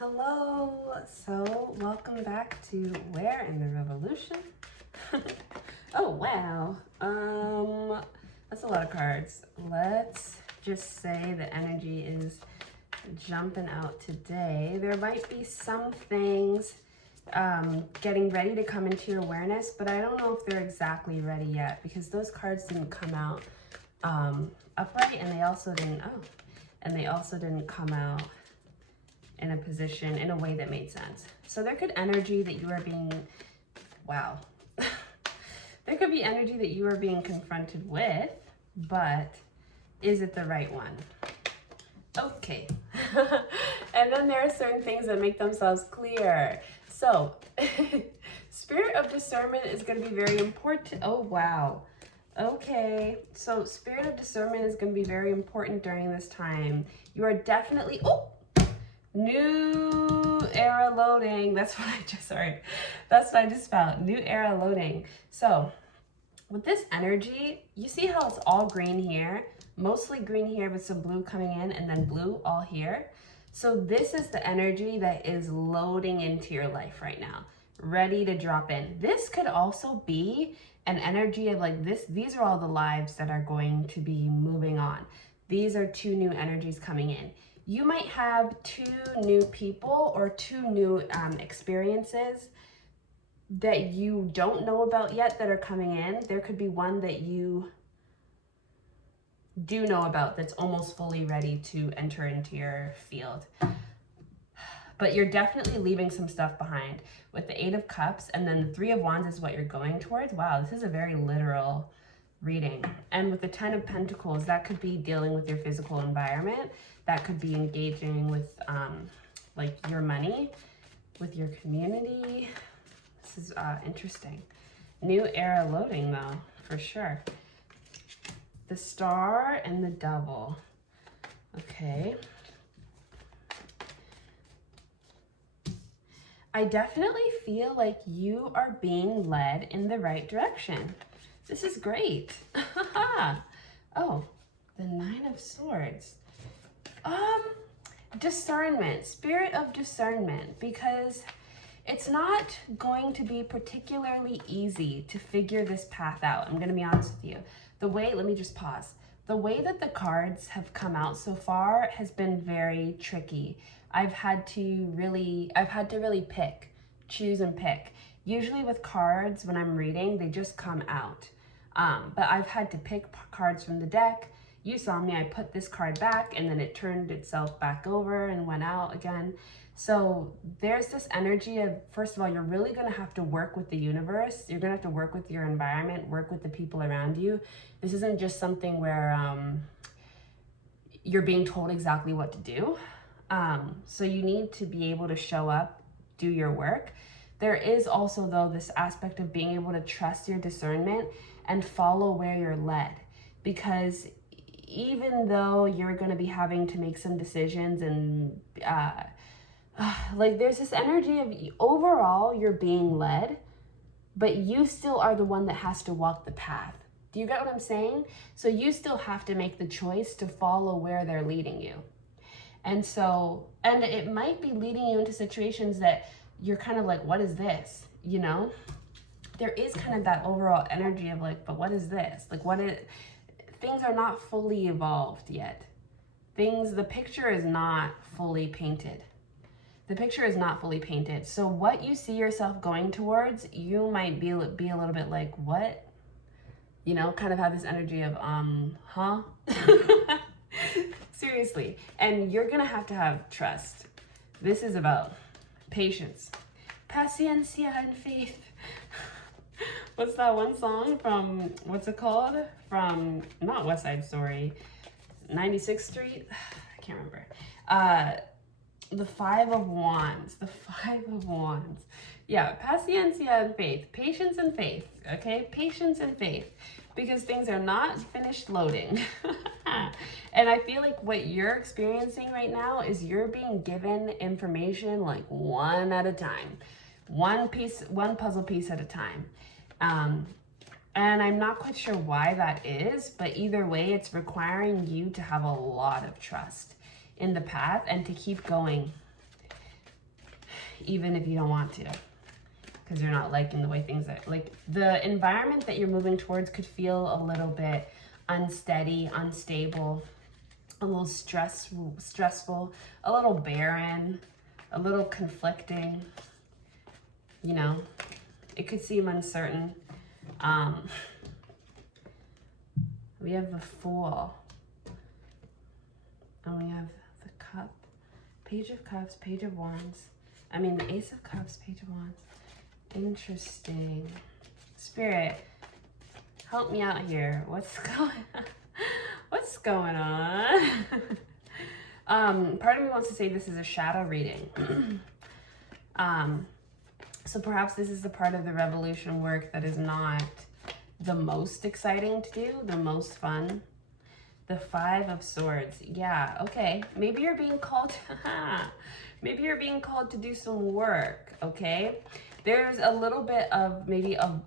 Hello, so welcome back to Where in the Revolution? Oh wow, that's a lot of cards. Let's just say the energy is jumping out today. There might be some things getting ready to come into your awareness, but I don't know if they're exactly ready yet because those cards didn't come out upright, and they also didn't come out in a position in a way that made sense. So there could energy that you are being, wow. There could be energy that you are being confronted with, but is it the right one? Okay. And then there are certain things that make themselves clear. So spirit of discernment is going to be very important. Oh, wow. Okay, so spirit of discernment is going to be very important during this time. You are definitely, new era loading. That's what I just found. New era loading. So with this energy, you see how it's all green here, mostly green here with some blue coming in and then blue all here. So this is the energy that is loading into your life right now, ready to drop in. This could also be an energy of like this. These are all the lives that are going to be moving on. These are two new energies coming in. You might have two new people or two new experiences that you don't know about yet that are coming in. There could be one that you do know about that's almost fully ready to enter into your field. But you're definitely leaving some stuff behind. With the Eight of Cups and then the Three of Wands is what you're going towards. Wow, this is a very literal reading. And with the Ten of Pentacles, that could be dealing with your physical environment. That could be engaging with like your money, with your community. This is interesting. New era loading though, for sure. The Star and the Devil. Okay. I definitely feel like you are being led in the right direction. This is great. Oh, the Nine of Swords. Discernment, spirit of discernment, because it's not going to be particularly easy to figure this path out. I'm going to be honest with you. Let me just pause. The way that the cards have come out so far has been very tricky. I've had to really choose and pick. Usually with cards, when I'm reading, they just come out. But I've had to pick cards from the deck. You saw me, I put this card back and then it turned itself back over and went out again. So there's this energy of, first of all, you're really going to have to work with the universe. You're going to have to work with your environment, work with the people around you. This isn't just something where you're being told exactly what to do. So you need to be able to show up, do your work. There is also, though, this aspect of being able to trust your discernment and follow where you're led. Because even though you're going to be having to make some decisions and like there's this energy of overall you're being led, but you still are the one that has to walk the path. Do you get what I'm saying? So you still have to make the choice to follow where they're leading you. And so, and it might be leading you into situations that you're kind of like, what is this? You know, there is kind of that overall energy of like, but what is this? Like, things are not fully evolved yet. The picture is not fully painted. The picture is not fully painted. So what you see yourself going towards, you might be a little bit like, what? You know, kind of have this energy of, huh? Seriously. And you're going to have trust. This is about patience. Paciencia and faith. What's that one song from, what's it called? From, not West Side Story, 96th Street? I can't remember. The Five of Wands. The Five of Wands. Yeah, paciencia and faith. Patience and faith. Okay? Patience and faith. Because things are not finished loading. And I feel like what you're experiencing right now is you're being given information like one at a time. One puzzle piece at a time. And I'm not quite sure why that is, but either way, it's requiring you to have a lot of trust in the path and to keep going. even if you don't want to, because you're not liking the way things are. Like, the environment that you're moving towards could feel a little bit unsteady, unstable, a little stressful, a little barren, a little conflicting. You know, it could seem uncertain. We have the Fool. And we have the Cup, Page of Cups, Page of Wands. I mean, the Ace of Cups, Page of Wands. Interesting. Spirit, help me out here. What's going on? Part of me wants to say this is a shadow reading. So perhaps this is the part of the revolution work that is not the most exciting to do, the most fun. The Five of Swords. Yeah, okay. Maybe you're being called maybe you're being called to do some work, okay? There's a little bit of maybe of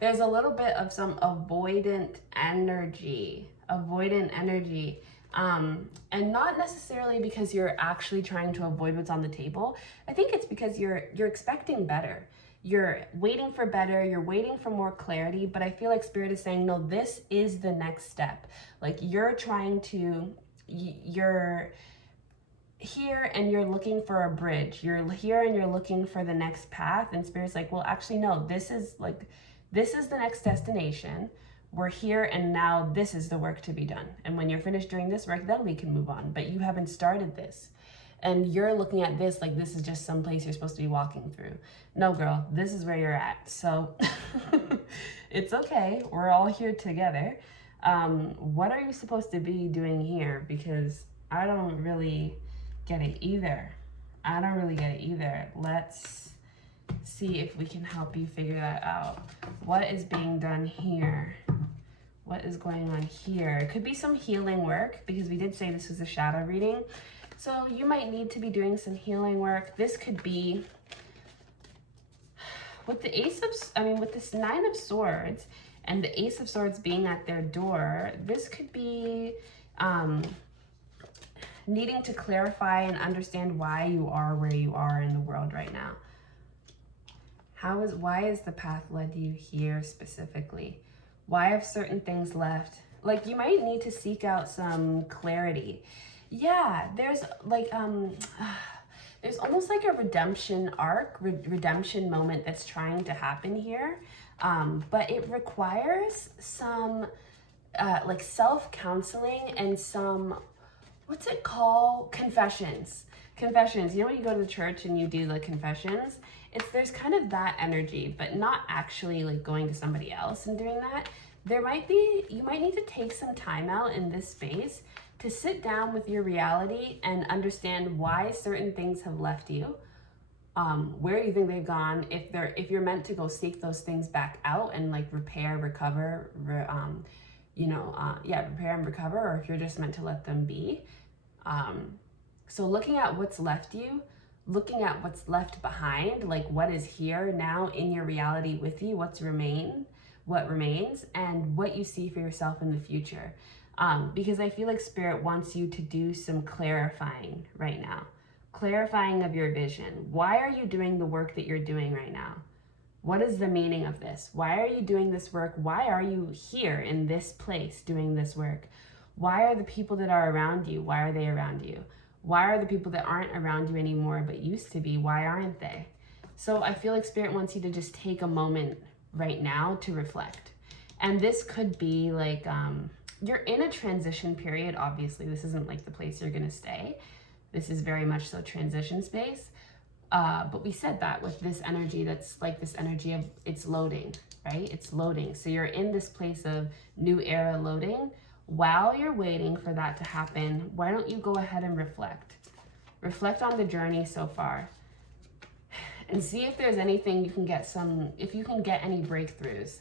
there's a little bit of some avoidant energy. And not necessarily because you're actually trying to avoid what's on the table. I think it's because you're expecting better. You're waiting for better, you're waiting for more clarity, but I feel like Spirit is saying, no, this is the next step. Like, you're here and you're looking for a bridge. You're here and you're looking for the next path, and Spirit's like, well, actually, no, this is the next destination. We're here, and now this is the work to be done. And when you're finished doing this work, then we can move on. But you haven't started this. And you're looking at this like this is just some place you're supposed to be walking through. No, girl, this is where you're at. So it's okay. We're all here together. What are you supposed to be doing here? Because I don't really get it either. Let's see if we can help you figure that out. What is being done here? What is going on here? It could be some healing work, because we did say this was a shadow reading. So you might need to be doing some healing work. This could be with the with this Nine of Swords and the Ace of Swords being at their door. This could be needing to clarify and understand why you are where you are in the world right now. Why is the path led you here specifically? Why have certain things left? Like, you might need to seek out some clarity. Yeah, there's like there's almost like a redemption arc, redemption moment that's trying to happen here, but it requires some like self-counseling and some, what's it called, confessions. You know, when you go to the church and you do the confessions, there's kind of that energy, but not actually like going to somebody else and doing that. You might need to take some time out in this space to sit down with your reality and understand why certain things have left you, where you think they've gone, if you're meant to go seek those things back out and like repair and recover, or if you're just meant to let them be. So looking at what's left you, looking at what's left behind, like what is here now in your reality with you, what remains, and what you see for yourself in the future. Because I feel like Spirit wants you to do some clarifying right now. Clarifying of your vision. Why are you doing the work that you're doing right now? What is the meaning of this? Why are you doing this work? Why are you here in this place doing this work? Why are the people that are around you, why are they around you? Why are the people that aren't around you anymore but used to be, why aren't they? So I feel like Spirit wants you to just take a moment right now to reflect. And this could be like, you're in a transition period. Obviously, this isn't like the place you're gonna stay. This is very much so transition space. But we said that with this energy, that's like this energy of it's loading, right? It's loading. So you're in this place of new era loading. While you're waiting for that to happen, why don't you go ahead and reflect? Reflect on the journey so far. And see if there's anything you can get if you can get any breakthroughs.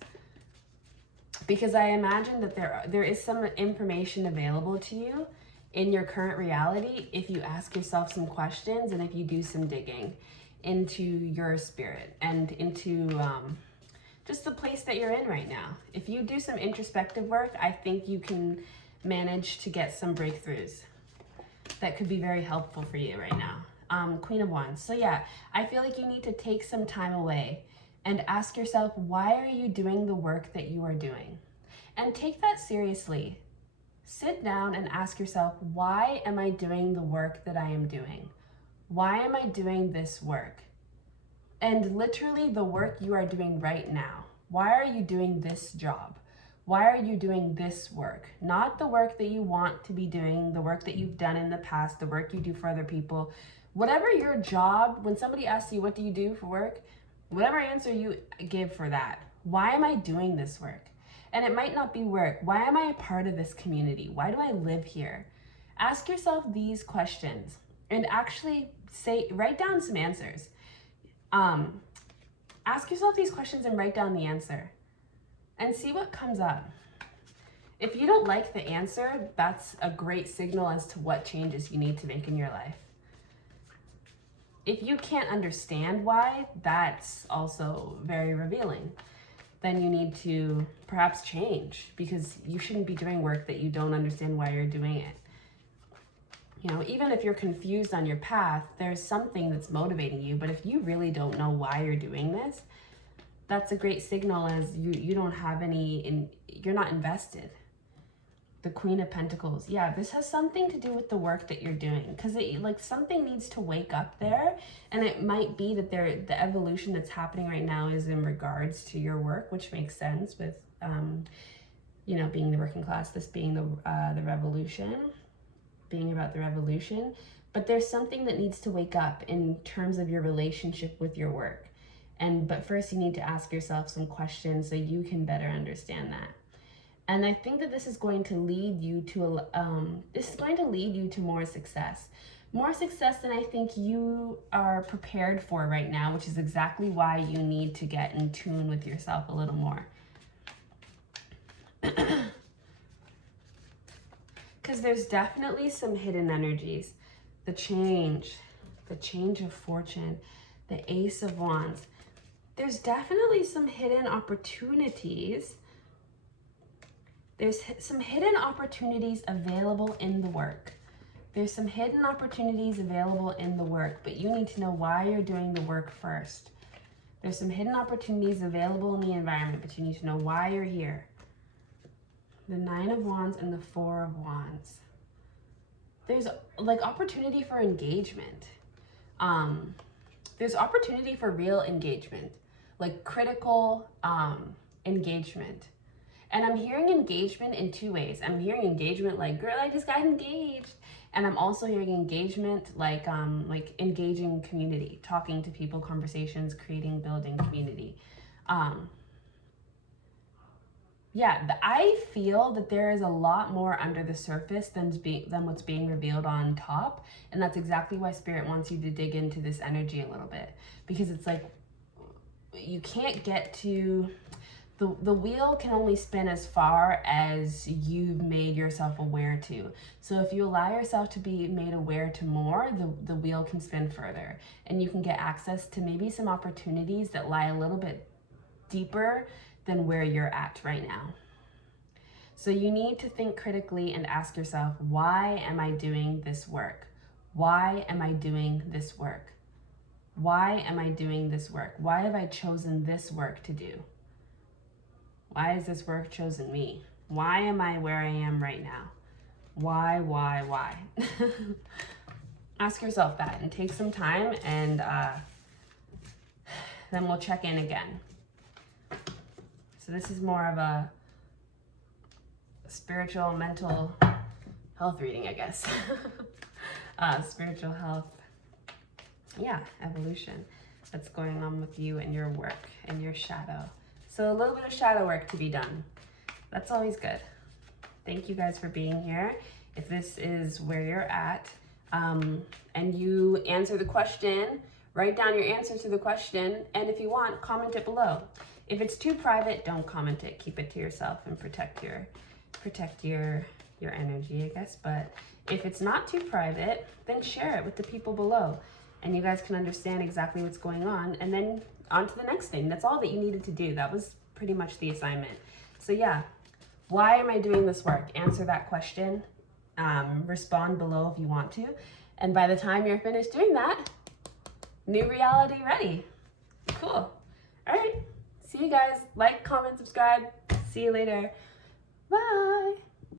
Because I imagine that there is some information available to you in your current reality if you ask yourself some questions and if you do some digging into your spirit and into just the place that you're in right now. If you do some introspective work, I think you can manage to get some breakthroughs that could be very helpful for you right now. Queen of Wands. So yeah, I feel like you need to take some time away and ask yourself, why are you doing the work that you are doing? And take that seriously. Sit down and ask yourself, why am I doing the work that I am doing? Why am I doing this work? And literally the work you are doing right now. Why are you doing this job? Why are you doing this work? Not the work that you want to be doing, the work that you've done in the past, the work you do for other people. Whatever your job, when somebody asks you, what do you do for work? Whatever answer you give for that. Why am I doing this work? And it might not be work. Why am I a part of this community? Why do I live here? Ask yourself these questions and actually write down some answers. Ask yourself these questions and write down the answer and see what comes up. If you don't like the answer, that's a great signal as to what changes you need to make in your life. If you can't understand why, that's also very revealing. Then you need to perhaps change, because you shouldn't be doing work that you don't understand why you're doing it. You know, even if you're confused on your path, there's something that's motivating you. But if you really don't know why you're doing this, that's a great signal as you don't have you're not invested. The Queen of Pentacles. Yeah, this has something to do with the work that you're doing, because something needs to wake up there, and it might be that the evolution that's happening right now is in regards to your work, which makes sense with being the working class, this being the revolution, being about the revolution. But there's something that needs to wake up in terms of your relationship with your work. But first you need to ask yourself some questions so you can better understand that. And I think that this is going to lead you to more success. More success than I think you are prepared for right now, which is exactly why you need to get in tune with yourself a little more. Because there's definitely some hidden energies. The change of fortune, the Ace of Wands. There's definitely some hidden opportunities. There's some hidden opportunities available in the work. There's some hidden opportunities available in the work, but you need to know why you're doing the work first. There's some hidden opportunities available in the environment, but you need to know why you're here. The Nine of Wands and the Four of Wands. There's opportunity for engagement. There's opportunity for real engagement, like critical engagement. And I'm hearing engagement in two ways. I'm hearing engagement like, girl, I just got engaged. And I'm also hearing engagement like engaging community, talking to people, conversations, building community. I feel that there is a lot more under the surface than what's being revealed on top. And that's exactly why Spirit wants you to dig into this energy a little bit. Because it's like, you can't get to... The wheel can only spin as far as you've made yourself aware to. So if you allow yourself to be made aware to more, the wheel can spin further. And you can get access to maybe some opportunities that lie a little bit deeper than where you're at right now. So you need to think critically and ask yourself, why am I doing this work? Why am I doing this work? Why am I doing this work? Why have I chosen this work to do? Why has this work chosen me? Why am I where I am right now? Why? Ask yourself that and take some time, and then we'll check in again. So this is more of a spiritual, mental health reading, I guess. Spiritual health. Yeah, evolution. That's going on with you and your work and your shadow. So a little bit of shadow work to be done. That's always good. Thank you guys for being here. If this is where you're at, and you answer the question, write down your answer to the question, and if you want, comment it below. If it's too private, don't comment it. Keep it to yourself and protect your energy, I guess. But if it's not too private, then share it with the people below, and you guys can understand exactly what's going on, and then on to the next thing. That's all that you needed to do. That was pretty much the assignment. So yeah, why am I doing this work? Answer that question. Respond below if you want to. And by the time you're finished doing that, new reality ready. Cool. All right. See you guys. Like, comment, subscribe. See you later. Bye.